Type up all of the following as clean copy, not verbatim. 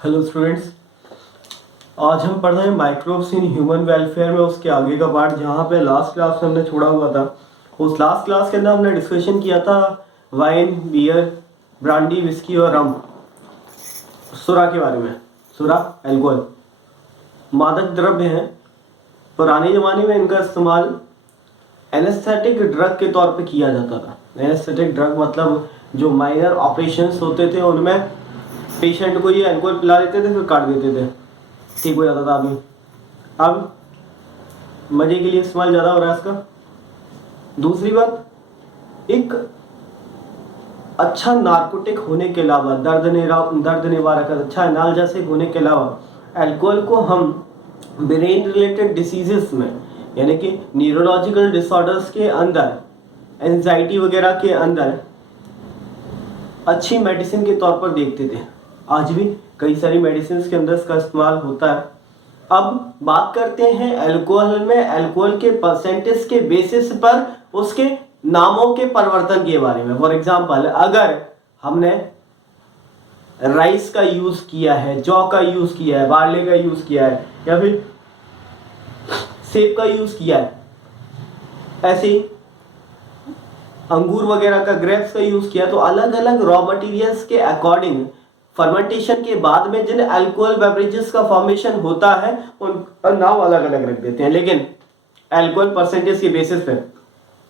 Hello students, आज हम पढ़ रहे हैं माइक्रोब्स इन ह्यूमन वेलफेयर में उसके आगे का पार्ट जहाँ पे लास्ट क्लास में हमने छोड़ा हुआ था। उस लास्ट क्लास के अंदर हमने डिस्कशन किया था वाइन, बियर, ब्रांडी, विस्की और रम, सुरा के बारे में। सुरा अल्कोहल मादक द्रव्य हैं। पुराने ज़माने में इनका इस्तेमाल एनेस्थेटिक ड्रग के तौर पे किया जाता था। एनेस्थेटिक ड्रग मतलब जो माइनर ऑपरेशंस होते थे उनमें पेशेंट को ये अल्कोहल पिला देते थे, फिर काट देते थे, ठीक हो जाता था आदमी। अब मजे के लिए इस्तेमाल ज़्यादा हो रहा है इसका। दूसरी बात, एक अच्छा नार्कोटिक होने के अलावा, दर्द निवारक, अच्छा एनाल्जेसिक होने के अलावा अल्कोहल को हम ब्रेन रिलेटेड डिसीजेस में, यानी कि न्यूरोलॉजिकल डिसऑर्डर्स के अंदर, एंजाइटी वगैरह के अंदर अच्छी मेडिसिन के तौर पर देखते थे। आज भी कई सारी मेडिसिन के अंदर इसका इस्तेमाल होता है। अब बात करते हैं अल्कोहल में अल्कोहल के परसेंटेज के बेसिस पर उसके नामों के परिवर्तन के बारे में। फॉर एग्जांपल, अगर हमने राइस का यूज किया है, जौ का यूज किया है, बार्ले का यूज किया है, या फिर सेब का यूज किया है, ऐसे ही अंगूर वगैरह का, ग्रेप्स का यूज किया, तो अलग अलग रॉ मटेरियल्स के अकॉर्डिंग फर्मेंटेशन के बाद में जिन अल्कोहल बेवरेजेस का फॉर्मेशन होता है उनका नाम अलग अलग रख देते हैं। लेकिन अल्कोहल परसेंटेज के बेसिस पे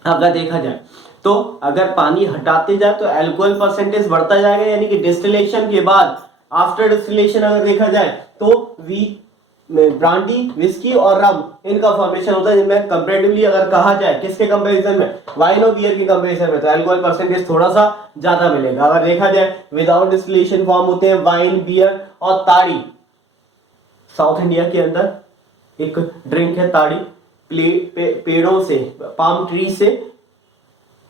अगर देखा जाए तो अगर पानी हटाते जाए तो अल्कोहल परसेंटेज बढ़ता जाएगा, यानी कि डिस्टिलेशन के बाद, आफ्टर डिस्टिलेशन अगर देखा जाए तो ब्रांडी, विस्की और रम, इनका फॉर्मेशन होता है, जिनमें कंपैरेटिवली अगर कहा जाए किसके कंपैरिजन में, वाइन और बियर के कंपैरिजन में, तो अल्कोहल परसेंटेज थोड़ा सा ज्यादा मिलेगा। अगर देखा जाए विदाउट डिस्टिलेशन फॉर्म होते हैं वाइन, बियर और ताड़ी। साउथ इंडिया के अंदर एक ड्रिंक है ताड़ी, पेड़ों से, पाम ट्री से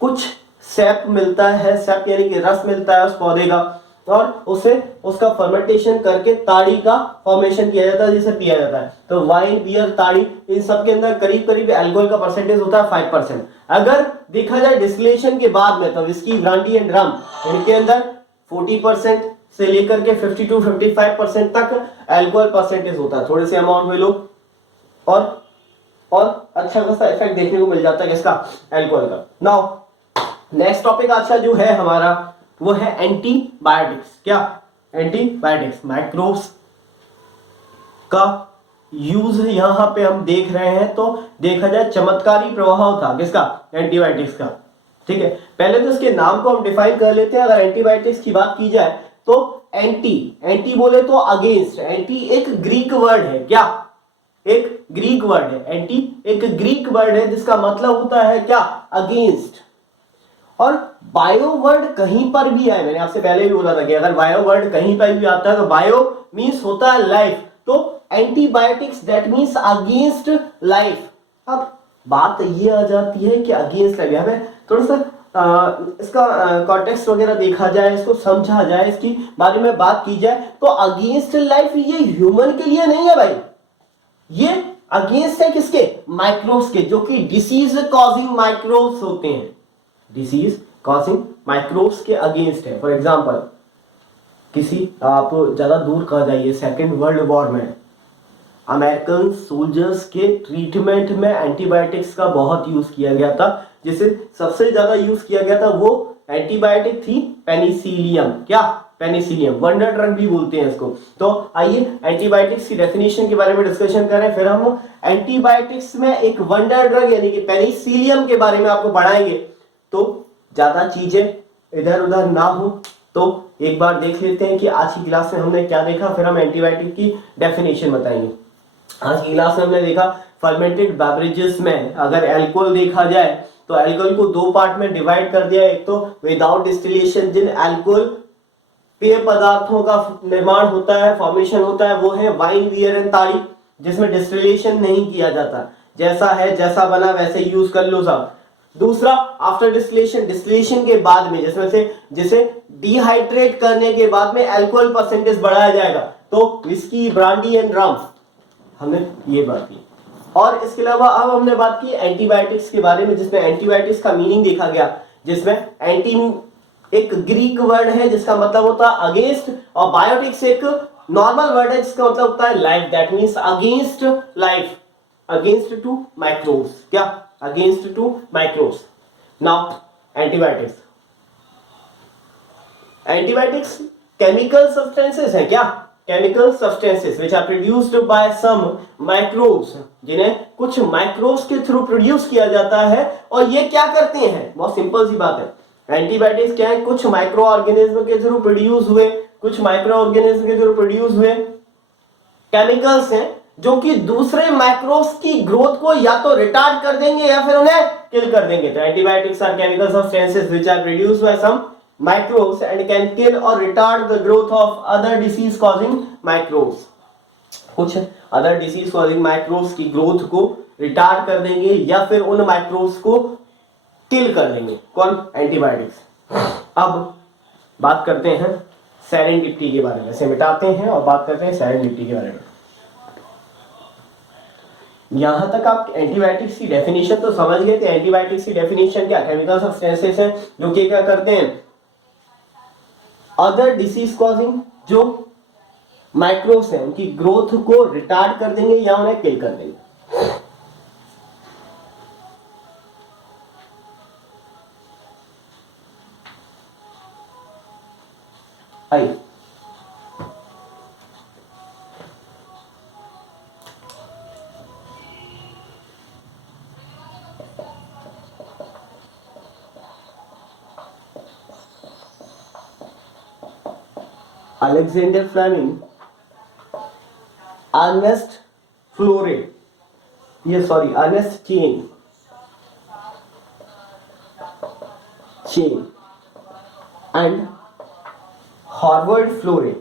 कुछ सैप मिलता है, सैप यानी कि रस मिलता है उस पौधे का, और उसे उसका फर्मेंटेशन करके ताड़ी का फॉर्मेशन किया जाता है, जिसे पिया जाता है। तो वाइन, बियर, ताड़ी, इन सब के अंदर करीब करीब अल्कोहल का परसेंटेज होता है 5%। अगर देखा जाए डिस्टिलेशन के बाद में तो विस्की, ब्रांडी एंड रम, इनके अंदर 40% से लेकर के 50 to 55% तक अल्कोहल परसेंटेज होता है। थोड़े से अमाउंट में लोग और अच्छा खासा इफेक्ट देखने को मिल जाता है किसका, अल्कोहल का। नाउ नेक्स्ट टॉपिक अच्छा जो है हमारा वो है एंटीबायोटिक्स। क्या एंटीबायोटिक्स? माइक्रोब्स का यूज यहां पे हम देख रहे हैं, तो देखा जाए चमत्कारी प्रभाव था किसका, एंटीबायोटिक्स का। ठीक है, पहले तो इसके नाम को हम डिफाइन कर लेते हैं। अगर एंटीबायोटिक्स की बात की जाए तो एंटी बोले तो अगेंस्ट। एंटी एक ग्रीक वर्ड है। क्या? एक ग्रीक वर्ड है। एंटी एक ग्रीक वर्ड है जिसका मतलब होता है क्या, अगेंस्ट। और बायो वर्ड कहीं पर भी आए, मैंने आपसे पहले भी बोला था कि अगर बायो वर्ड कहीं पर भी आता है तो बायो मींस होता है लाइफ, तो antibiotics that means against life. अब बात ये आ जाती है कि अगेंस्ट लाइफ, यहाँ पे थोड़ा सा इसका कॉन्टेक्स्ट वगैरह देखा जाए, इसको समझा जाए, इसकी बारे में बात की जाए, तो अगेंस्ट लाइफ ये ह्यूमन के लिए नहीं है भाई, ये अगेंस्ट है किसके, माइक्रोब्स के, जो कि डिसीज कॉजिंग माइक्रोब्स होते हैं। डिसीज कॉजिंग माइक्रोब्स के अगेंस्ट है। फॉर एग्जांपल, किसी आप ज्यादा दूर कहा जाइए, सेकेंड वर्ल्ड वॉर में अमेरिकन सोल्जर्स के ट्रीटमेंट में एंटीबायोटिक्स का बहुत यूज किया गया था। जिसे सबसे ज्यादा यूज किया गया था वो एंटीबायोटिक थी पेनिसिलियम। क्या? पेनिसिलियम, वंडर ड्रग भी बोलते हैं इसको। तो आइए एंटीबायोटिक्स की डेफिनेशन के बारे में डिस्कशन करें, फिर हम एंटीबायोटिक्स में एक वंडर ड्रग यानी कि पेनिसिलियम के बारे में आपको पढ़ाएंगे। तो ज्यादा चीजें इधर उधर ना हो तो एक बार देख लेते हैं कि आज की क्लास में हमने क्या देखा, फिर हम एंटीबायोटिक की डेफिनेशन बताएंगे। आज की क्लास में हमने देखा फर्मेंटेड बेवरेजेस में अगर अल्कोहल देखा जाए तो अल्कोहल को दो पार्ट में डिवाइड कर दिया। एक तो विदाउट डिस्टिलेशन जिन अल्कोहल पेय पदार्थों का निर्माण होता है, फॉर्मेशन होता है, वो है वाइन, बियर एंड ताड़ी, जिसमें डिस्टिलेशन नहीं किया जाता, जैसा है जैसा बना वैसे यूज कर लो सब। दूसरा आफ्टर डिस्टिलेशन, डिस्टिलेशन के बाद में जिसमें से जिसे डिहाइड्रेट करने के बाद में अल्कोहल परसेंटेज बढ़ाया जाएगा, तो विस्की, ब्रांडी एंड रम, हमने ये बात की। और इसके अलावा अब हमने बात की एंटीबायोटिक्स के बारे में, जिसमें एंटीबायोटिक्स का मीनिंग देखा गया, जिसमें एंटी एक ग्रीक वर्ड है जिसका मतलब होता है अगेंस्ट, और बायोटिक्स एक नॉर्मल वर्ड है जिसका मतलब होता है life, that means against life, against to microbes, क्या against to microbes. Now antibiotics, antibiotics chemical substances है, क्या chemical substances which are produced by some microbes, जिन्हें कुछ माइक्रोब्स के थ्रू प्रोड्यूस किया जाता है। और ये क्या करते हैं, बहुत सिंपल सी बात है, एंटीबायोटिक्स क्या है, कुछ माइक्रो ऑर्गेनिज्म के थ्रू प्रोड्यूस हुए, कुछ माइक्रो ऑर्गेनिज्म के थ्रू प्रोड्यूस हुए केमिकल्स हैं जो कि दूसरे माइक्रोब्स की ग्रोथ को या तो रिटार्ड कर देंगे या फिर उन्हें किल कर देंगे। तो antibiotics are chemical substances which are produced by some microbes and can kill or retard the growth of other disease causing microbes। कुछ other disease causing microbes की ग्रोथ को रिटार्ड कर देंगे या फिर उन माइक्रोब्स को किल कर देंगे, कौन, एंटीबायोटिक्स। अब बात करते हैं सेरेंडिपिटी के बारे में, इसे मिटाते हैं और बात करते हैं सेरेंडिपिटी के बारे में। यहां तक आप एंटीबायोटिक्स की डेफिनेशन तो समझ गए थे। एंटीबायोटिक्स की डेफिनेशन क्या, केमिकल सब्सटेंसेस हैं जो कि क्या करते हैं, अदर डिसीज कॉजिंग जो माइक्रोब्स हैं उनकी ग्रोथ को रिटार्ड कर देंगे या उन्हें किल कर देंगे। आइए Alexander Fleming, Ernest Flore, Ernest Chain and Howard Flore,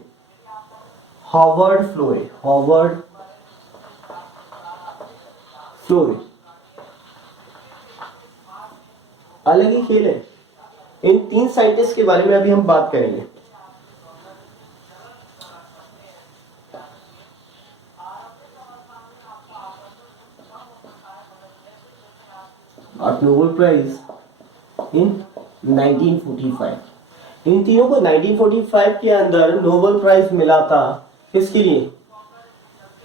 अलग ही खेल है। इन तीन साइंटिस्ट के बारे में अभी हम बात करेंगे। Nobel prize in 1945। इन तीनों को 1945 के अंदर नोबेल प्राइज मिला था, किसके लिए,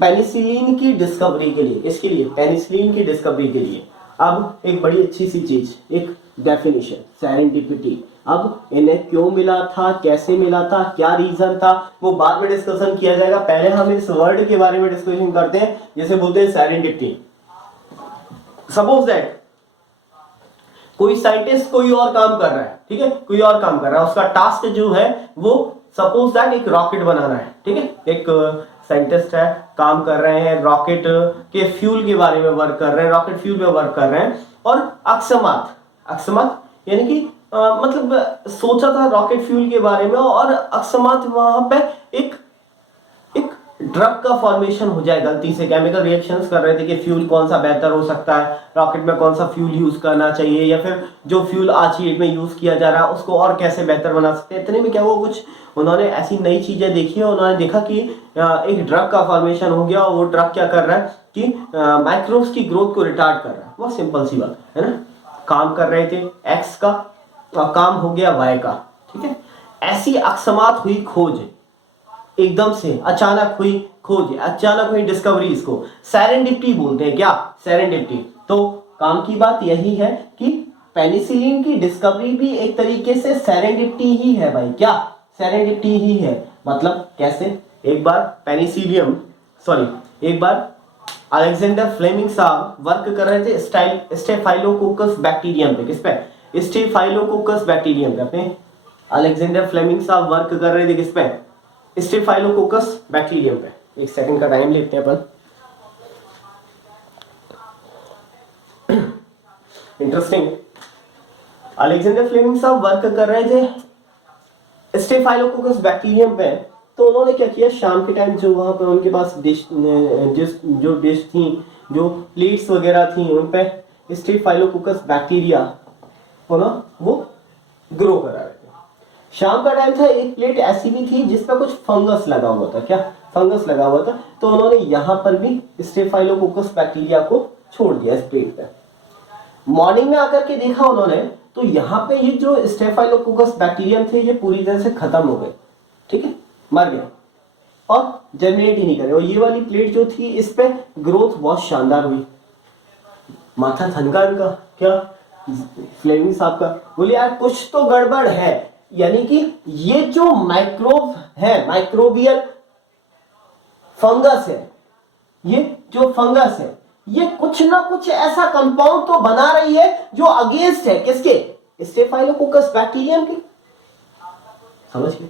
पेनिसिलिन की डिस्कवरी के लिए। इसके लिए पेनिसिलिन की डिस्कवरी के लिए। अब एक बड़ी अच्छी सी चीज, एक डेफिनेशन, सेरेंडिपिटी। अब इन्हें क्यों मिला था, कैसे मिला था, क्या रीजन था, वो बाद में डिस्कशन किया जाएगा। पहले हम इस वर्ड के बारे में डिस्कशन करते हैं जिसे बोलते हैं सेरेंडिपिटी। सपोज दैट कोई साइंटिस्ट कोई और काम कर रहा है, ठीक है, कोई और काम कर रहा है, उसका टास्क जो है वो सपोज दैट एक रॉकेट बनाना है, ठीक है। एक साइंटिस्ट है, काम कर रहे हैं, रॉकेट के फ्यूल के बारे में वर्क कर रहे हैं, रॉकेट फ्यूल में वर्क कर रहे हैं। और अकस्मात यानी कि मतलब सोचा था रॉकेट फ्यूल के बारे में, और अकस्मात वहां पे एक ड्रग का फॉर्मेशन हो जाए। गलती से केमिकल रिएक्शंस कर रहे थे कि फ्यूल कौन सा बेहतर हो सकता है, रॉकेट में कौन सा फ्यूल यूज करना चाहिए, या फिर जो फ्यूल आज की डेट में यूज किया जा रहा है उसको और कैसे बेहतर बना सकते हैं। इतने में क्या हुआ, कुछ उन्होंने ऐसी नई चीजें देखी और उन्होंने देखा कि एक ड्रग का फॉर्मेशन हो गया, और वो ड्रग क्या कर रहा है कि माइक्रोब्स की ग्रोथ को रिटार्ड कर रहा है। बहुत सिंपल सी बात है ना। काम कर रहे थे एक्स का और काम हो गया वाई का, ठीक है। ऐसी अकस्मात हुई खोज, एकदम से अचानक हुई खोज, अचानक हुई डिस्कवरी, इसको सेरेंडिपिटी बोलते हैं। क्या, सेरेंडिपिटी। तो काम की बात यही है कि पेनिसिलिन की डिस्कवरी भी एक तरीके से सेरेंडिपिटी ही है भाई। क्या, सेरेंडिपिटी ही है। मतलब कैसे, एक बार अलेक्जेंडर फ्लेमिंग साहब वर्क कर रहे थे स्टेफाइलोकोकस बैक्टीरियम पे। किस पे, स्टेफाइलोकोकस बैक्टीरियम पे। अपने अलेक्जेंडर फ्लेमिंग साहब वर्क कर रहे थे किस पे, स्टेफाइलोकोकस बैक्टीरियम पे। एक सेकंड का टाइम लेते हैं अपन। इंटरेस्टिंग, अलेक्जेंडर फ्लेमिंग साहब वर्क कर रहे थे स्टेफाइलोकोकस बैक्टीरियम पे। तो उन्होंने क्या किया, शाम के टाइम जो वहां पे उनके पास डिश थी, जो प्लेट्स वगैरह थी, उन पे स्टेफाइलोकोकस बैक्टीरिया वो ग्रो करा रहे थे। शाम का टाइम था, एक प्लेट ऐसी भी थी जिसपे कुछ फंगस लगा हुआ था। क्या, फंगस लगा हुआ था। तो उन्होंने यहां पर भी स्टेफाइलोकोकस बैक्टीरिया को छोड़ दिया इस प्लेट पे। मॉर्निंग में आकर के देखा उन्होंने, तो यहाँ पे ये जो स्टेफाइलोकोकस बैक्टीरियम थे ये पूरी तरह से खत्म हो गए, ठीक है, मर गए। और जनरेट ही नहीं करे। और ये वाली प्लेट जो थी इस पे ग्रोथ बहुत शानदार हुई। माथा थनका इनका क्या, फ्लेमिंग साहब का। बोले यार कुछ तो गड़बड़ है, यानी कि ये जो माइक्रोब है, माइक्रोबियल फंगस है, ये जो फंगस है ये कुछ ना कुछ ऐसा कंपाउंड तो बना रही है जो अगेंस्ट है किसके, स्टेफाइलोकोकस बैक्टीरियम के। समझ गए।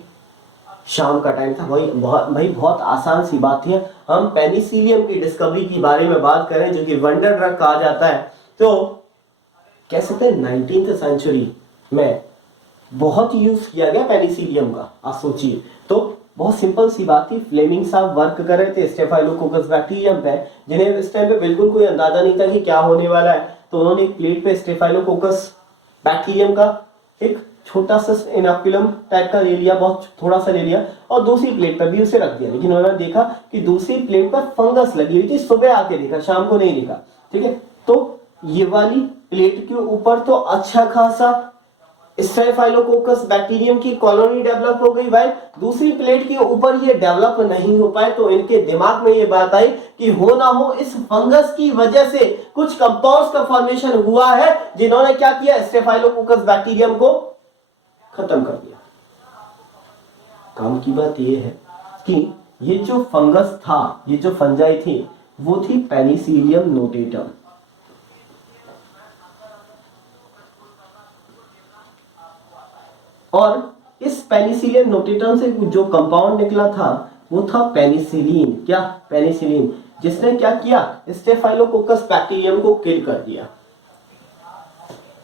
शाम का टाइम था भाई बहुत आसान सी बात है। हम पेनिसिलियम की डिस्कवरी के बारे में बात करें जो कि वंडर ड्रग कहा जाता है, तो कह सकते हैं 19th सेंचुरी में बहुत यूज किया गया पेनिसिलियम का। आप सोचिए, तो बहुत सिंपल सी बात थी। फ्लेमिंग साहब वर्क कर रहे थे स्टेफाइलोकोकस बैक्टीरियम पे, जिन्हें इस टाइम पे बिल्कुल कोई अंदाजा नहीं था कि क्या होने वाला है। तो उन्होंने एक प्लेट पे स्टेफाइलोकोकस बैक्टीरियम का एक छोटा सा इनोकुलम टाइप का ले लिया, बहुत थोड़ा सा ले लिया, और दूसरी प्लेट पर भी उसे रख दिया। लेकिन उन्होंने देखा कि दूसरी प्लेट पर फंगस लगी हुई थी। सुबह आके देखा, शाम को नहीं देखा। ठीक है, तो ये वाली प्लेट के ऊपर तो अच्छा खासा स्टेफाइलोकोकस बैक्टीरियम की कॉलोनी डेवलप हो गई भाई। दूसरी प्लेट के ऊपर ये डेवलप नहीं हो पाए, तो इनके दिमाग में ये बात आई कि हो ना हो इस फंगस की वजह से कुछ कंपाउंड्स का फॉर्मेशन हुआ है, जिन्होंने क्या किया, स्टेफाइलोकोकस बैक्टीरियम को खत्म कर दिया। काम की बात यह है कि ये जो फंगस था, ये जो फंजाई थी, वो थी पेनिसिलियम नोटेटम। और इस पेनिसिलियम नोटेटम से जो कंपाउंड निकला था वो था पेनिसिलिन। क्या, पेनिसिलिन, जिसने क्या किया, स्टेफाइलोकोकस बैक्टीरियम को किल कर दिया।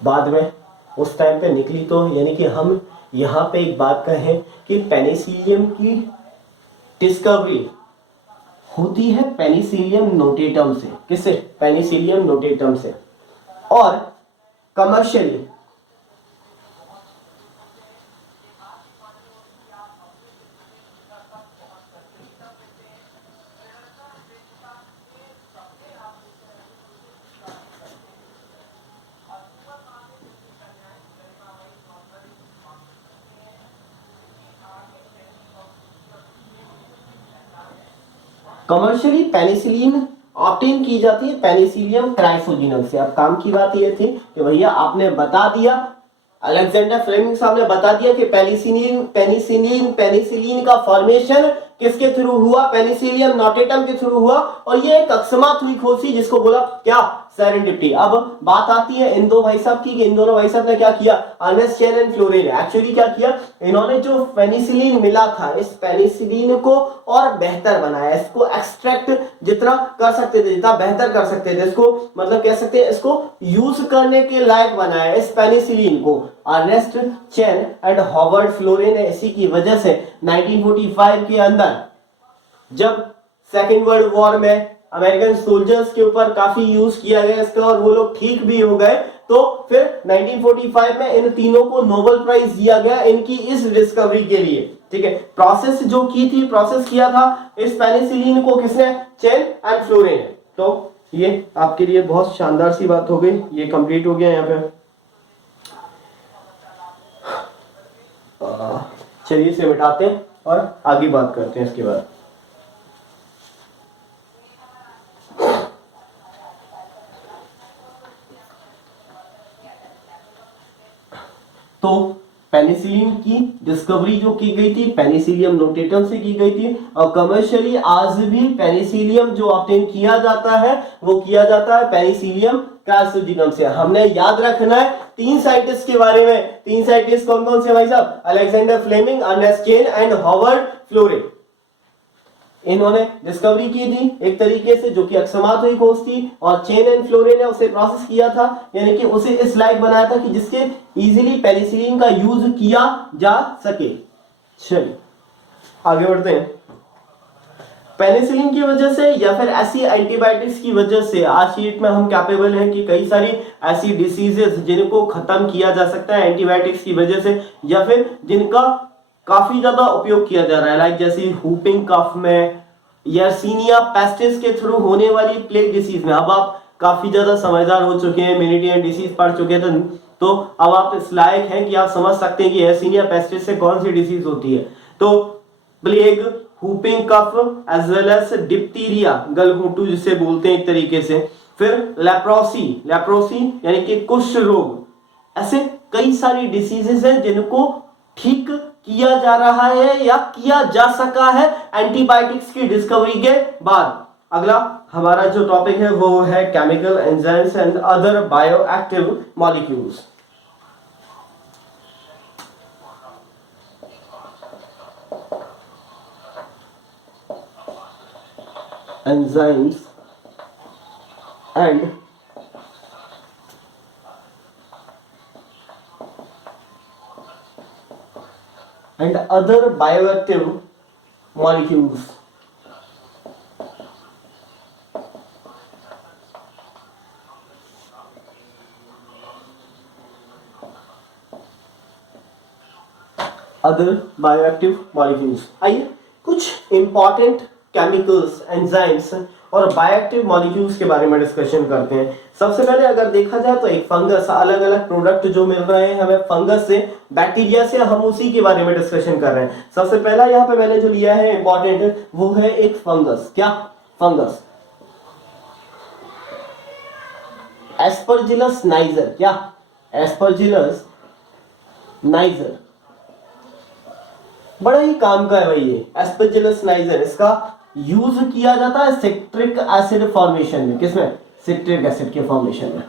बाद में उस टाइम पे निकली, तो यानी कि हम यहां पे एक बात कहें कि पेनिसिलियम की डिस्कवरी होती है पेनिसिलियम नोटेटम से। किससे, पेनिसिलियम नोटेटम से। और कमर्शियली कमर्शियली पेनिसिलिन ऑब्टेन की जाती है पेनिसिलियम क्राइसोजिनम से। अब काम की बात यह थी कि भैया आपने बता दिया, अलेक्जेंडर फ्लेमिंग साहब ने बता दिया कि पेनिसिलिन का फॉर्मेशन किसके थ्रू हुआ, पेनिसिलियम नोटेटम के थ्रू हुआ। और ये एक अकस्मात हुई खोज थी जिसको बोला क्या, सेरेंडिपिटी। अब बात आती है इन दो भाई साहब की कि इन दोनों भाई साहब ने क्या किया, अर्नेस्ट चेन एंड फ्लोरेन ने एक्चुअली क्या किया, इन्होंने जो पेनिसिलिन मिला था इस पेनिसिलिन को और बेहतर बनाया, इसको एक्सट्रैक्ट जितना कर सकते थे, जितना बेहतर कर सकते थे, इसको मतलब कह सकते हैं इसको यूज करने के लायक बनाया इस पेनिसिलिन को अर्नेस्ट चेन एंड हॉवर्ड फ्लोरे ने। इसी की वजह से 1945 के अंदर जब सेकेंड वर्ल्ड वॉर में अमेरिकन सोल्जर्स के ऊपर काफी यूज किया गया इसका और वो लोग ठीक भी हो गए, तो फिर 1945 में इन तीनों को नोबेल प्राइज दिया गया इनकी इस डिस्कवरी के लिए। ठीक है, प्रोसेस जो की थी, प्रोसेस किया था इस पेनिसिलिन को किसने, चेन एंड फ्लोरे ने। तो ये आपके लिए बहुत शानदार सी बात हो गई, ये कंप्लीट हो गया यहाँ पे। चलिए इसे मिटाते हैं और आगे बात करते हैं इसके बाद। तो पेनिसिलिन की डिस्कवरी जो की गई थी पेनिसिलियम नोटेटम से की गई थी, और कमर्शियली आज भी पेनिसिलियम जो ऑब्टेन किया जाता है वो किया जाता है पेनिसिलियम क्राइसोजिनम से। हमने याद रखना है तीन साइंटिस्ट के बारे में। तीन साइंटिस्ट कौन कौन से भाई साहब, Alexander Fleming, Ernest Chain and Howard Florey. इन्होंने डिस्कवरी की थी एक तरीके से जो कि अकस्मात हुई खोज थी, और चेन एंड फ्लोरे ने उसे प्रोसेस किया था, यानी कि उसे इस लायक बनाया था कि जिसके इजीली पेनिसिलिन का यूज किया जा सके। चलिए आगे बढ़ते हैं। पेनिसिलिन की वजह से या फिर ऐसी एंटीबायोटिक्स की वजह से आज शीट में हम कैपेबल हैं कि कई सारी ऐसी डिसीजेस जिनको खत्म किया जा सकता है एंटीबायोटिक्स की वजह से, या फिर जिनका काफी ज्यादा उपयोग किया जा रहा है, लाइक जैसे हुपिंग कफ में, यर्सीनिया पेस्टिस के थ्रू होने वाली प्लेग डिसीज में। अब आप काफी ज्यादा समझदार हो चुके हैं, मेनिटियन डिसीज पढ़ चुके हैं, तो अब आप इस लायक हैं कि आप समझ सकते हैं कि यर्सीनिया पेस्टिस से कौन सी डिसीज होती है। तो plague, whooping cough as well as diphtheria, गलघोंटू जिसे बोलते हैं एक तरीके से, फिर लेप्रोसी, लेप्रोसी यानी कि कुष्ठ रोग, ऐसे कई सारी डिसीजेस हैं जिनको ठीक किया जा रहा है या किया जा सका है एंटीबायोटिक्स की डिस्कवरी के बाद। अगला हमारा जो टॉपिक है वो है chemical enzymes and other bioactive molecules. Enzymes and other bioactive molecules। Other bioactive molecules. आइए कुछ इंपॉर्टेंट केमिकल्स, एंजाइम्स और बायोएक्टिव मॉलिक्यूल्स के बारे में डिस्कशन करते हैं। सबसे पहले अगर देखा जाए तो एक फंगस, अलग अलग प्रोडक्ट जो मिल रहे हैं हमें फंगस से, बैक्टीरिया से, हम उसी के बारे में डिस्कशन कर रहे हैं। सबसे पहला यहाँ पे मैंने जो लिया है इंपॉर्टेंट, वो है एक फंगस। क्या? Fungus, Aspergillus niger. क्या? एस्परजिलस नाइजर, बड़ा ही काम का है भाई ये एस्परजिलस नाइजर। इसका यूज किया जाता है सिट्रिक एसिड फॉर्मेशन में। किसमें? सिट्रिक एसिड के फॉर्मेशन में।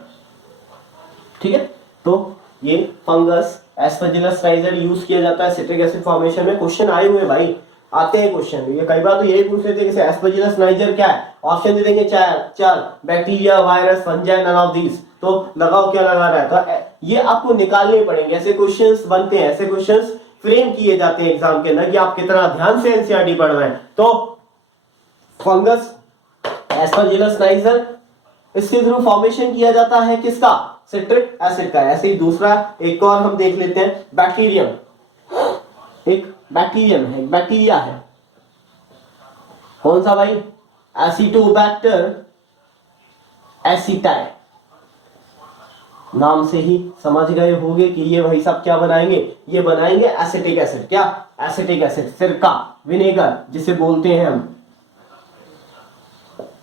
ठीक है, तो ये फंगस एस्परजिलस नाइजर यूज किया जाता है सिट्रिक एसिड फॉर्मेशन में। क्वेश्चन आए हुए भाई, आते हैं क्वेश्चन। ये कई बार तो यही पूछ लेते हैं कि एस्परजिलस नाइजर क्या है, ऑप्शन दे देंगे चार, bacteria, virus, fungi, none of these. तो लगाओ क्या लगा रहा है, तो ये आपको निकालने पड़ेंगे। ऐसे क्वेश्चंस बनते हैं, ऐसे क्वेश्चंस फ्रेम किए जाते हैं एग्जाम के अंदर कि आप कितना ध्यान से एनसीईआरटी पढ़ रहे हैं। तो फंगस, एस्परजिलस नाइजर, इसके थ्रू फॉर्मेशन किया जाता है किसका? सिट्रिक एसिड का। ऐसे ही दूसरा एक और हम देख लेते हैं, बैक्टीरियम। एक बैक्टीरियम है, एक बैक्टीरिया है। कौन सा भाई? Acetobacter aceti. नाम से ही समझ गए होंगे कि ये भाई साहब क्या बनाएंगे, ये बनाएंगे एसिटिक एसिड। क्या? एसिटिक एसिड, सिरका, विनेगर जिसे बोलते हैं हम।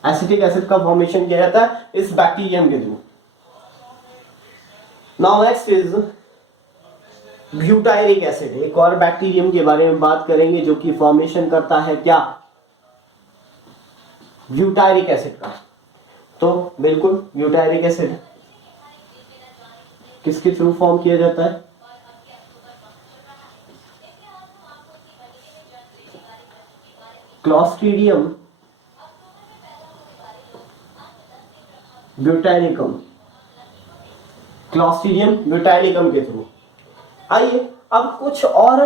एसिटिक एसिड का फॉर्मेशन किया जाता है इस बैक्टीरियम के through. Now next is butyric acid. एक और बैक्टीरियम के बारे में बात करेंगे जो कि फॉर्मेशन करता है क्या? ब्यूटायरिक एसिड का। तो बिल्कुल ब्यूटायरिक एसिड किसके थ्रू फॉर्म किया जाता है? क्लॉस्ट्रीडियम ब्यूटाइलिकम, क्लॉस्ट्रीडियम ब्यूटाइलिकम के थ्रू। आइए अब कुछ और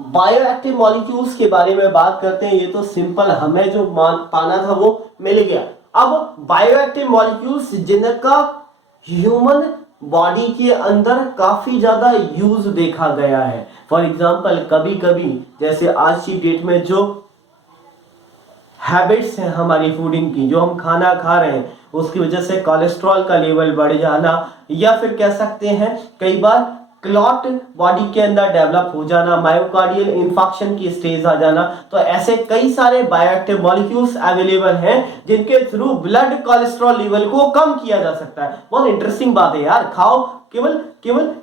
बायोएक्टिव मॉलिक्यूल्स के बारे में बात करते हैं। ये तो सिंपल, हमें जो पाना था वो मिल गया। अब बायोएक्टिव मॉलिक्यूल्स जिनका ह्यूमन बॉडी के अंदर काफी ज्यादा यूज देखा गया है। फॉर एग्जांपल कभी कभी जैसे आज की डेट में जो हैबिट्स हैं हमारी फूडिंग की, जो हम खाना खा रहे हैं उसकी वजह से कोलेस्ट्रॉल का लेवल बढ़ जाना, या फिर कह सकते हैं कई बार क्लॉट बॉडी के अंदर डेवलप हो जाना, मायोकार्डियल इंफाक्शन की स्टेज आ जाना। तो ऐसे कई सारे बायोएक्टिव मॉलिक्यूल्स अवेलेबल हैं जिनके थ्रू ब्लड कोलेस्ट्रॉल लेवल को कम किया जा सकता है। बहुत इंटरेस्टिंग बात है यार, खाओ केवल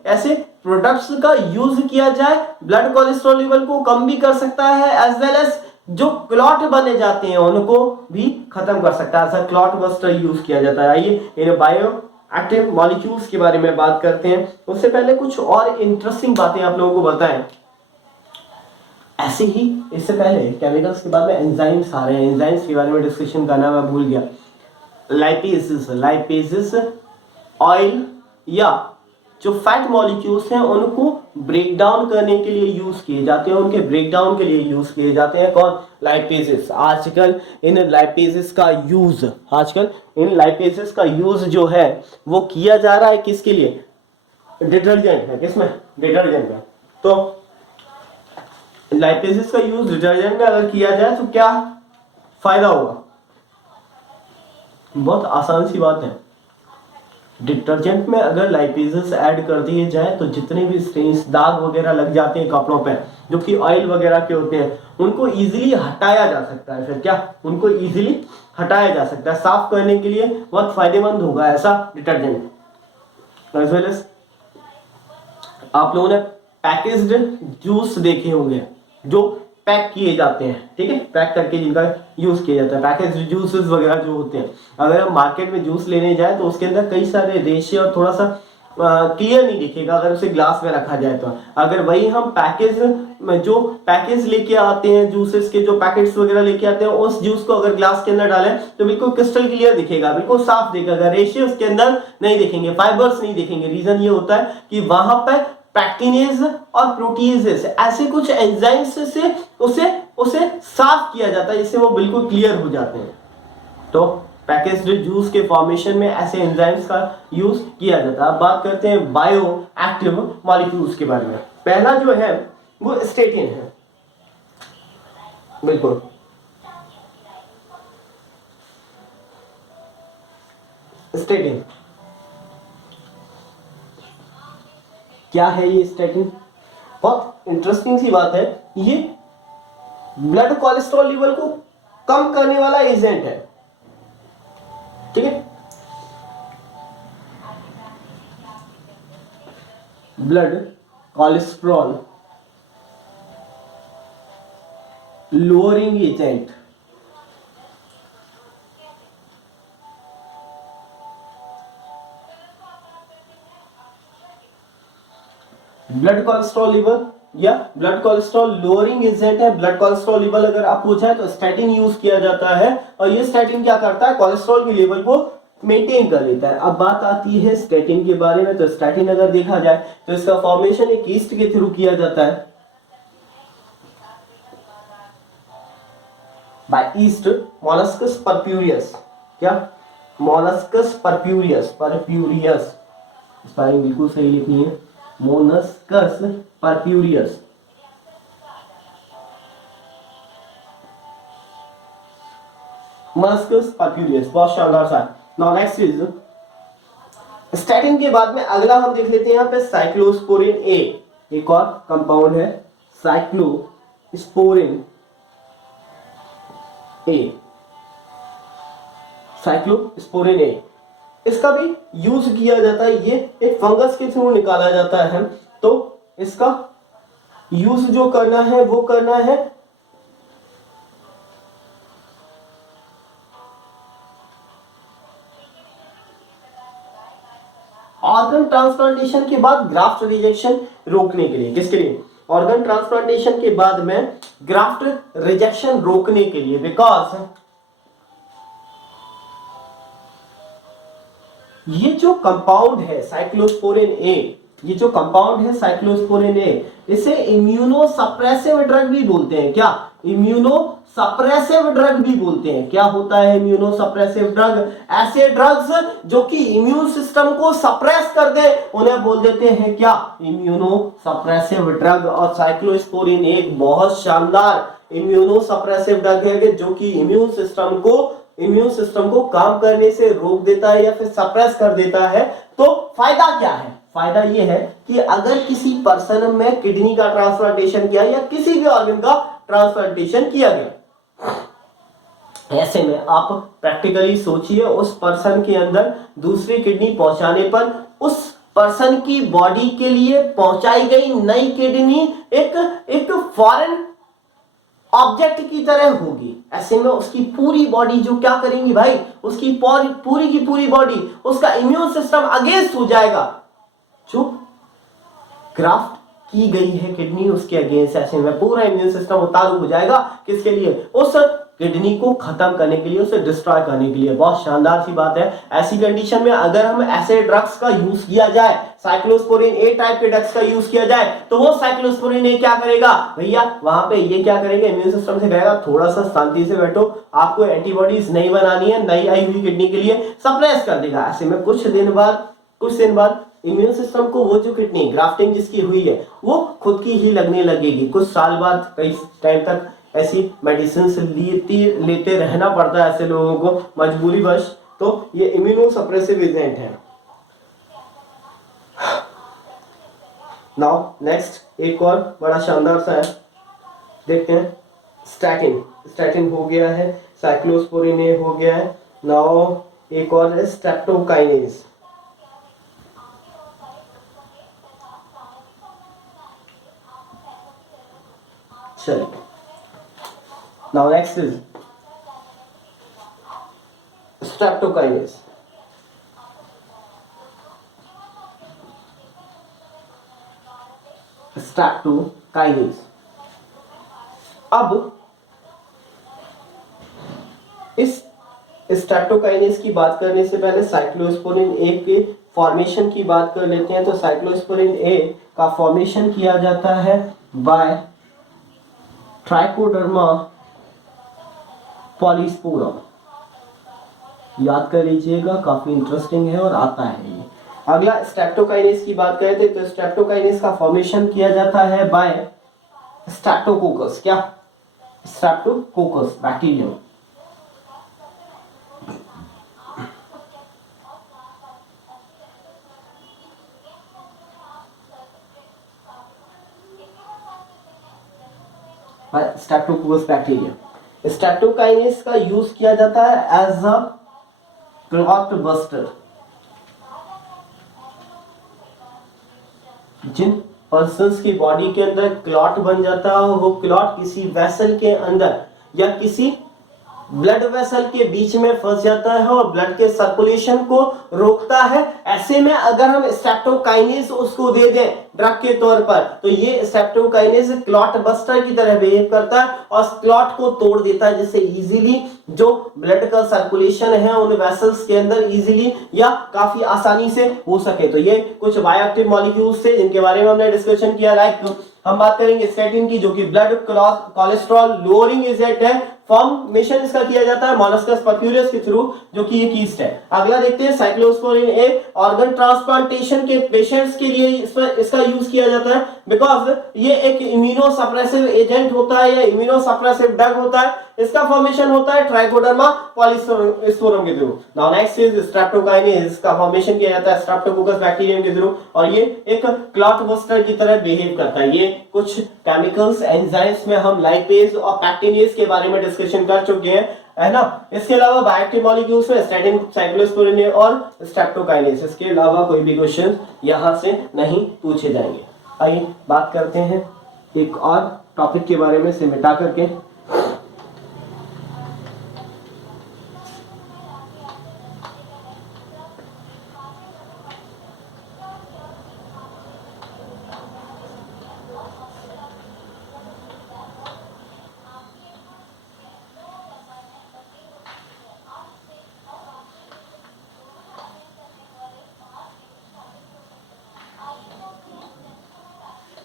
ऐसे प्रोडक्ट्स का यूज किया जाए, ब्लड कोलेस्ट्रॉल लेवल को कम भी कर सकता है, एज वेल एज जो क्लॉट बने जाते हैं उनको भी खत्म कर सकता है। ऐसा क्लॉट बस्टर यूज किया जाता है। आइए इन बायो एक्टिव मॉलिक्यूल्स के बारे में बात करते हैं। उससे पहले कुछ और इंटरेस्टिंग बातें आप लोगों को बताएं। ऐसे ही इससे पहले केमिकल्स के बाद में एंजाइम्स आ रहे हैं। एंजाइम्स के बारे में डिस्कशन करना मैं भूल गया। लाइपेजेस ऑयल या जो फैट मॉलिक्यूल्स हैं उनको ब्रेक डाउन करने के लिए यूज किए जाते हैं, उनके ब्रेक डाउन के लिए यूज किए जाते हैं। कौन? लाइपेजेस। आजकल इन लाइपेजेस का यूज जो है वो किया जा रहा है किसके लिए? डिटर्जेंट है। किसमें? डिटर्जेंट में। तो लाइपेजेस का यूज डिटर्जेंट में अगर किया जाए तो क्या फायदा होगा? बहुत आसान सी बात है, डिटर्जेंट में अगर लाइपेजेस ऐड कर दिए जाए तो जितने भी स्टेन्स, दाग वगैरह लग जाते हैं कपड़ों पे जो कि ऑयल वगैरह के होते हैं, उनको इजीली हटाया जा सकता है। फिर क्या, उनको इजीली हटाया जा सकता है। साफ करने के लिए बहुत फायदेमंद होगा ऐसा डिटर्जेंट। एज वेल एज आप लोगों ने पैकेज्ड जूस देखे होंगे जो पैक किए जाते हैं, ठीक है, पैक करके जिनका यूज किया जाता है, पैकेज्ड जूसेस वगैरह जो होते हैं। अगर हम मार्केट में जूस लेने जाए तो उसके अंदर कई सारे रेशे और थोड़ा सा क्लियर नहीं दिखेगा अगर उसे ग्लास में रखा जाए तो। अगर वही हम पैकेज में जो पैकेज लेके आते हैं, जूसेस के जो पैकेट्स वगैरह लेके आते हैं, उस जूस को अगर ग्लास के अंदर डालें तो बिल्कुल क्रिस्टल क्लियर दिखेगा, बिल्कुल साफ दिखेगा, रेशे उसके अंदर नहीं दिखेंगे, फाइबर्स नहीं दिखेंगे। रीजन ये होता है कि वहां पर पैक्टिनेज और प्रोटीजेस ऐसे कुछ एंजाइम्स से उसे उसे साफ किया जाता है जिससे वो बिल्कुल क्लियर हो जाते हैं। तो पैकेज्ड जूस के फॉर्मेशन में ऐसे एंजाइम्स का यूज किया जाता है। अब बात करते हैं बायो एक्टिव मॉलिक्यूल्स के बारे में। पहला जो है वो स्टेटिन है, बिल्कुल स्टेटिन। क्या है ये स्टेटिन? बहुत इंटरेस्टिंग सी बात है, ये ब्लड कोलेस्ट्रॉल लेवल को कम करने वाला एजेंट है, ठीक है। Blood cholesterol lowering agent, blood cholesterol level या ब्लड कोलेस्ट्रॉल लोअरिंग एजेंट है। ब्लड कोलेस्ट्रॉल लेवल अगर आप पूछा है तो स्टैटिन यूज किया जाता है, और ये स्टैटिन क्या करता है, कोलेस्ट्रॉल के लेवल को मेंटेन कर लेता है। अब बात आती है स्टैटिन के बारे में। तो स्टैटिन अगर देखा जाए तो इसका फॉर्मेशन एक ईस्ट के थ्रू किया जाता है, बाय ईस्ट मोलस्कस परप्यूरियस। क्या? मोलस्कस परप्यूरियस, परप्यूरियस स्पेलिंग बिल्कुल सही लिखनी है, मोलस्कस परप्यूरियस। मोलस्कस परप्यूरियस, बहुत शानदार सा। नाउ नेक्स्ट इज स्टैटिन के बाद में अगला हम देख लेते हैं यहाँ पे साइक्लोस्पोरिन ए। एक और कंपाउंड है साइक्लोस्पोरिन ए, साइक्लोस्पोरिन ए। इसका भी यूज किया जाता है, ये एक फंगस के थ्रू निकाला जाता है। तो इसका यूज जो करना है वो करना है ऑर्गन ट्रांसप्लांटेशन के बाद ग्राफ्ट रिजेक्शन रोकने के लिए। किसके लिए? ऑर्गन ट्रांसप्लांटेशन के बाद में ग्राफ्ट रिजेक्शन रोकने के लिए। बिकॉज ये जो कंपाउंड है साइक्लोस्पोरिन ए, ये जो कंपाउंड है साइक्लोस्पोरिन ए, इसे इम्यूनो सप्रेसिव ड्रग भी बोलते हैं। क्या? इम्यूनो सप्रेसिव ड्रग भी बोलते हैं। क्या होता है इम्यूनो सप्रेसिव ड्रग? ऐसे ड्रग्स जो कि इम्यून सिस्टम को सप्रेस कर दे उन्हें बोल देते हैं क्या? Immuno suppressive drug. और साइक्लोस्पोरिन एक बहुत शानदार इम्यूनो सप्रेसिव ड्रग है जो कि इम्यून सिस्टम को काम करने से रोक देता है या फिर सप्रेस कर देता है। तो फायदा क्या है? फायदा ये है कि अगर किसी पर्सन में किडनी का ट्रांसप्लांटेशन किया या किसी भी ऑर्गन का ट्रांसप्लांटेशन किया गया, ऐसे में आप प्रैक्टिकली सोचिए उस पर्सन के अंदर दूसरी किडनी पहुंचाने पर उस पर्सन की बॉडी के लिए पहुंचाई गई नई किडनी एक फॉरेन ऑब्जेक्ट की तरह होगी। ऐसे में उसकी पूरी बॉडी जो क्या करेंगी भाई, उसकी पूरी की पूरी बॉडी, उसका इम्यून सिस्टम अगेंस्ट हो जाएगा जो ग्राफ्ट की गई है किडनी उसके अगेंस्ट। ऐसे में पूरा इम्यून सिस्टम उतारू हो जाएगा। किसके लिए? उस किडनी को खत्म करने के लिए, उसे डिस्ट्रॉय करने के लिए। बहुत शानदार सी बात है। ऐसी कंडीशन में अगर हम ऐसे ड्रग्स का यूज किया जाए, साइक्लोस्पोरिन ए टाइप के ड्रग्स का यूज किया जाए, तो वो साइक्लोस्पोरिन ए क्या करेगा भैया, वहां पे ये क्या करेगा, इम्यून सिस्टम से कहेगा थोड़ा सा शांति से बैठो, आपको एंटीबॉडीज नहीं बनानी है, नई आई हुई किडनी के लिए सप्रेस कर देगा। ऐसे में कुछ दिन बाद इम्यून सिस्टम को वो जो किडनी ग्राफ्टिंग जिसकी हुई है वो खुद की ही लगने लगेगी। कुछ साल बाद, कई टाइम तक ऐसी मेडिसिन लेते रहना पड़ता है ऐसे लोगों को मजबूरी वश। तो ये इम्यूनो सप्रेसिव एजेंट है। नाउ नेक्स्ट एक और बड़ा शानदार सा है, देखते हैं। स्टैटिन, स्टैटिन हो गया है, साइक्लोस्पोरिन ए हो गया है। नाउ एक और है स्ट्रेप्टोकाइनेज। चलिए, now next is streptokinase. Streptokinase. अब इस स्ट्रेप्टोकाइनेज की बात करने से पहले साइक्लोस्पोरिन ए के फॉर्मेशन की बात कर लेते हैं। तो साइक्लोस्पोरिन ए का फॉर्मेशन किया जाता है बाय ट्राइकोडर्मा पॉलीस्पोरम। याद कर लीजिएगा, काफी इंटरेस्टिंग है और आता है ये। अगला स्ट्रेप्टोकाइनेज की बात करते हैं तो स्ट्रेप्टोकाइनेज का फॉर्मेशन किया जाता है बाय स्ट्रेप्टोकोकस। क्या? Streptococcus bacterium. Streptococcus bacterium. Streptokinase का यूज किया जाता है एज अ क्लॉट बस्टर। जिन पर्सन्स की बॉडी के अंदर क्लॉट बन जाता है, वो क्लॉट किसी वेसल के अंदर या किसी ब्लड वेसल के बीच में फंस जाता है और ब्लड के सर्कुलेशन को रोकता है। ऐसे में अगर हम स्ट्रेप्टोकाइनेज उसको दे दें ड्रग के तौर पर, तो ये स्ट्रेप्टोकाइनेज क्लॉट बस्टर की तरह बिहेव करता है और क्लॉट को तोड़ देता है, जिससे इजीली जो ब्लड का सर्कुलेशन है उन वेसल्स के अंदर इजीली या काफी आसानी से हो सके। तो ये कुछ बायोएक्टिव मॉलिक्यूल्स थे जिनके बारे में हमने डिस्कशन किया। लाइक हम बात करेंगे स्टैटिन की, जो कि ब्लड कोलेस्ट्रॉल लोअरिंग एजेंट है। फॉर्मेशन इसका किया जाता है मोलस्कस परफ्यूरियस के थ्रू, जो कि एक ईस्ट है। अगला देखते हैं साइक्लोस्पोरिन ए। ऑर्गन ट्रांसप्लांटेशन के पेशेंट्स के लिए इसका यूज किया जाता है, बिकॉज ये एक इम्यूनोसप्रेसिव एजेंट होता है या इम्यूनोसप्रेसिव ड्रग होता है। इसका फॉर्मेशन होता है ट्राइकोडर्मा पॉलीस्पोरम के through. Now next is streptokinase का फॉर्मेशन किया जाता है स्ट्रेप्टोकोकस बैक्टीरियम के थ्रू और ये एक क्लॉट बस्टर की तरह बिहेव करता है। ये कुछ केमिकल्स एंजाइम्स में हम लाइपेज और पैक्टिनेज के बारे में डिस्कशन कर चुके हैं, है ना। इसके अलावा बायोएक्टिव मॉलिक्यूल्स में स्टैटिन, साइक्लोस्पोरिन और स्ट्रेप्टोकाइनेज। इसके अलावा कोई भी क्वेश्चन यहां से नहीं पूछे जाएंगे। आइए बात करते हैं एक और टॉपिक के बारे में, सिमटा करके।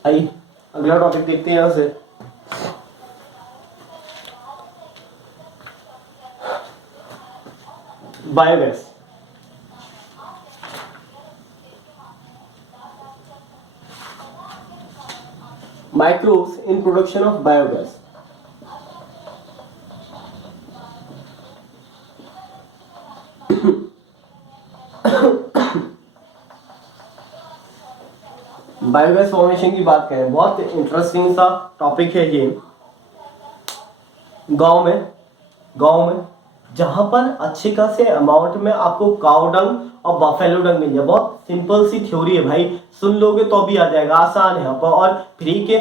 आइए अगला टॉपिक देखते हैं यहां से। Biogas. Microbes in production of biogas. Biogas formation की बात करें, बहुत इंटरेस्टिंग सा टॉपिक है ये। गांव में जहां पर अच्छे खासे अमाउंट में आपको काऊ डंग और बफेलो डंग मिल जाए। बहुत सिंपल सी थ्योरी है भाई, सुन लोगे तो भी आ जाएगा, आसान है। और फ्री के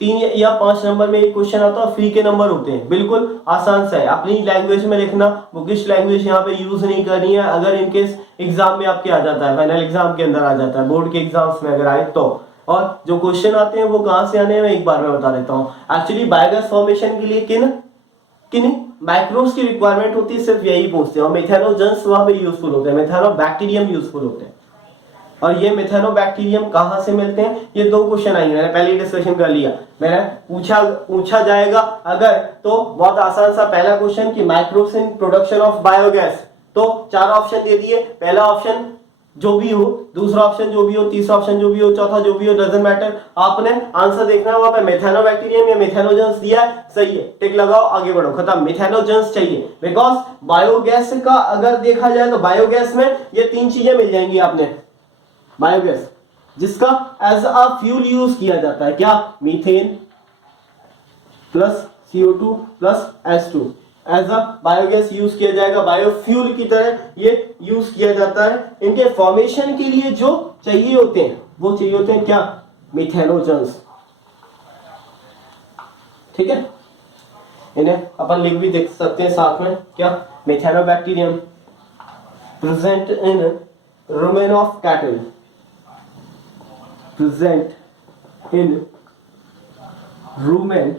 3 या 5 नंबर में एक क्वेश्चन आता है, फ्री के नंबर होते हैं, बिल्कुल आसान सा है। अपनी लैंग्वेज में लिखना, बुकिश लैंग्वेज यहाँ पे यूज नहीं करनी है। अगर इनकेस एग्जाम में आपके आ जाता है, फाइनल एग्जाम के अंदर आ जाता है, बोर्ड के एग्जाम्स में अगर आए तो। और जो क्वेश्चन आते हैं वो कहां से आने हैं एक बार मैं बता देता हूँ। एक्चुअली बायोगैस फॉर्मेशन के लिए किन माइक्रोब्स की रिक्वायरमेंट होती है, सिर्फ यही पूछते हैं। और मेथेनोजेंस वहां पे यूजफुल होते हैं, मेथेनोबैक्टीरियम यूजफुल होते हैं। और ये मेथेनोबैक्टीरियम कहां से मिलते हैं, ये 2 क्वेश्चन आएंगे, मैंने पहले ही डिस्कशन कर लिया। मैंने पूछा जाएगा अगर, तो बहुत आसान सा पहला क्वेश्चन कि microbes in production of biogas, तो 4 ऑप्शन दे दिए। पहला ऑप्शन जो भी हो, दूसरा ऑप्शन जो भी हो, तीसरा ऑप्शन जो भी हो, चौथा जो भी हो, डजंट मैटर। आपने आंसर देखना है, वहां पे मेथेनोबैक्टीरियम या मेथेनोजेंस दिया है, सही है, टिक लगाओ, आगे बढ़ो, खत्म। मेथेनोजेंस चाहिए, बिकॉज बायोगैस का अगर देखा जाए तो बायोगैस में ये 3 चीजें मिल जाएंगी आपने। बायोगैस जिसका एज अ फ्यूल यूज किया जाता है, क्या, methane plus CO2 plus H2 as a biogas use किया जाएगा, बायोफ्यूल की तरह ये यूज किया जाता है। इनके फॉर्मेशन के लिए जो चाहिए होते हैं वो चाहिए होते हैं क्या, मिथेनोजन्स, ठीक है। इन्हें अपन लिख भी देख सकते हैं साथ में, क्या, Methanobacterium present in rumen of cattle, present in rumen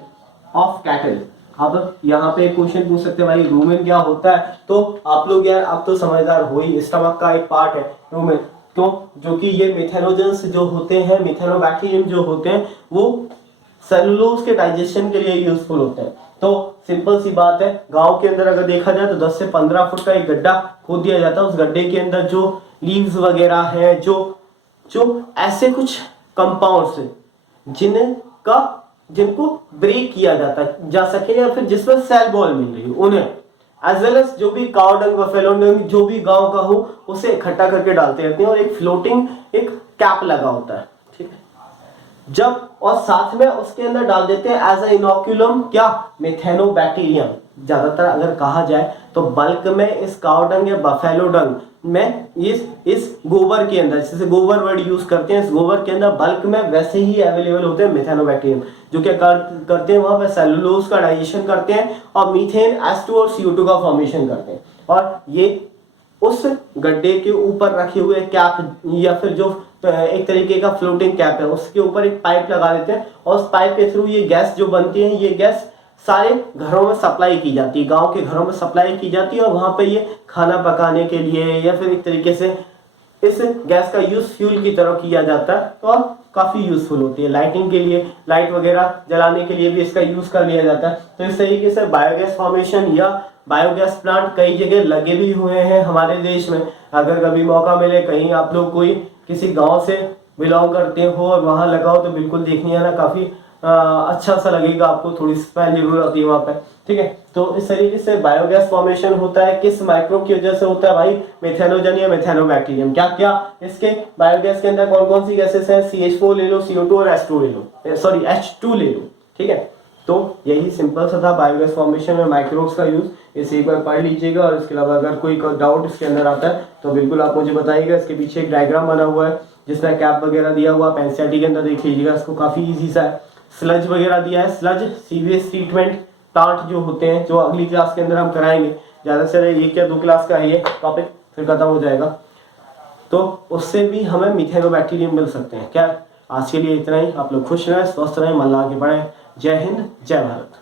of cattle. अब यहाँ पे क्वेश्चन पूछ सकते हैं भाई रूमेन क्या होता है, तो आप लोग यार आप तो समझदार हो ही, स्टमक का एक पार्ट है रूमेन, क्यों, जो कि ये मिथेनोजेंस जो होते हैं, मिथेनोबैक्टीरियम जो होते हैं वो सेलुलोज के डाइजेशन के लिए यूजफुल होते हैं। तो सिंपल सी बात है, गांव के अंदर अगर देखा जाए तो 10 से 15 फुट का एक गड्ढा खोद दिया जाता है, उस गड्ढे के अंदर जो लीव्स वगैरह हैं, जो ऐसे कुछ कंपाउंड्स जिनका जिनको ब्रेक किया जा सके या फिर जिसमें सेल वॉल मिल रही हो उन्हें, एज वेल एज जो भी काउ डंग बफेलो डंग जो भी गांव का हो उसे इकट्ठा करके डालते रहते हैं और एक फ्लोटिंग एक कैप लगा होता है, ठीक है। जब और साथ में उसके अंदर डाल देते हैं एज अ इनोक्यूलम, क्या, मिथेनोबैक्टीरियम। ज्यादातर अगर कहा जाए तो बल्क में इस काउ डंग या बफेलो डंग में इस गोबर के अंदर, जैसे गोबर वर्ड यूज करते हैं, इस गोबर के अंदर बल्क में वैसे ही अवेलेबल होते हैं मिथेनोबैक्टीरियम, जो क्या करते हैं वहां पे सेलुलोज का डाइजेशन करते हैं और मीथेन H2 और CO2 का फॉर्मेशन करते हैं। और ये उस गड्ढे के ऊपर रखे हुए कैप या फिर जो एक तरीके का फ्लोटिंग कैप है उसके ऊपर एक पाइप लगा देते हैं और उस पाइप के थ्रू ये गैस जो बनती है, ये गैस सारे घरों में सप्लाई की जाती है, गांव के घरों में सप्लाई की जाती है और वहां पे ये खाना पकाने के लिए या फिर एक तरीके से इस गैस का यूज फ्यूल की तरह किया जाता है और काफी यूजफुल होती है। लाइटिंग के लिए, लाइट वगैरह जलाने के लिए भी इसका यूज कर लिया जाता है। तो इस तरीके से बायोगैस फॉर्मेशन या बायोगैस प्लांट कई जगह लगे भी हुए हैं हमारे देश में। अगर कभी मौका मिले, कहीं आप लोग कोई किसी गांव से बिलोंग करते हो और वहां लगा हो तो बिल्कुल देखने आना, काफी अच्छा सा लगेगा आपको, थोड़ी स्मेल जरूर आती है वहां पे, ठीक है। तो इस तरीके से बायोगैस फॉर्मेशन होता है, किस माइक्रोब की वजह से होता है भाई, मिथेनोजन या मिथेनोबैक्टीरियम। क्या क्या इसके बायोगैस के अंदर कौन कौन सी गैसेस हैं, CH4 ले लो, CO2 और H2 ले लो, सॉरी H2 ले लो, ठीक है। तो यही सिंपल सा था बायोगैस फॉर्मेशन में माइक्रोब्स का यूज, इसे एक बार पढ़ लीजिएगा और इसके अलावा अगर कोई डाउट इसके अंदर आता है तो बिल्कुल आप मुझे बताइएगा। इसके पीछे एक डायग्राम बना हुआ है जिसमें कैप वगैरह दिया हुआ है, एनसीईआरटी के अंदर देख लीजिएगा, इसको काफी इजी सा है। स्लज वगैरह दिया है, स्लज सीवेज ट्रीटमेंट प्लांट जो होते हैं, जो अगली क्लास के अंदर हम कराएंगे, ज्यादा से ज्यादा एक या 2 क्लास का है ये टॉपिक, फिर खत्म हो जाएगा। तो उससे भी हमें मिथेनोबैक्टीरियम मिल सकते हैं। क्या, आज के लिए इतना ही। आप लोग खुश रहें, स्वस्थ रहें, मन लगा के पढ़ें। जय हिंद, जय भारत।